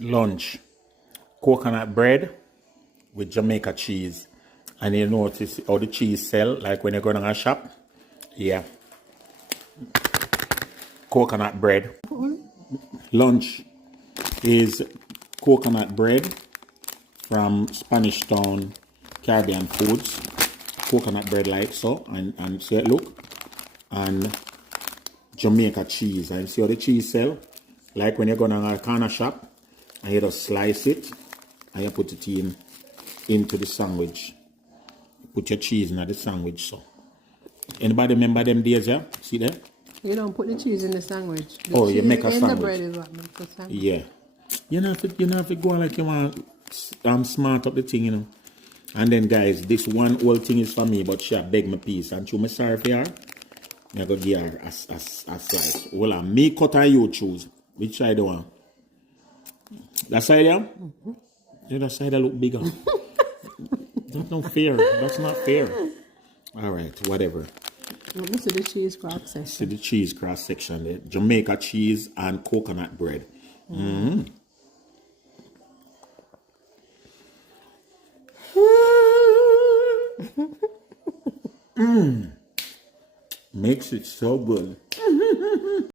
lunch. Coconut bread with Jamaica cheese. And you notice how the cheese sell, like when you go to a shop. Yeah. Coconut bread. Lunch is coconut bread from Spanish Town Caribbean Foods. Coconut bread like so, and see it look. And Jamaica cheese. And see how the cheese sell? Like when you go to a corner shop and you just slice it and you put it into the sandwich. Put your cheese in the sandwich. So anybody remember them days, yeah? See there? You don't put the cheese in the sandwich. The you make a sandwich. The bread is what makes the sandwich. Yeah. You know if you go on like you want smart up the thing, you know. And then guys, this one whole thing is for me, but she beg me piece. And you me sorry for her. I go give her a slice. Well, me cut and you choose. Which side you want? That side, yeah? Mm-hmm. Yeah, that side look bigger. That's not fair. That's not fair. All right, whatever. Let me see the cheese cross section. See the cheese cross section there. Jamaica cheese and coconut bread. Mm-hmm. Makes it so good.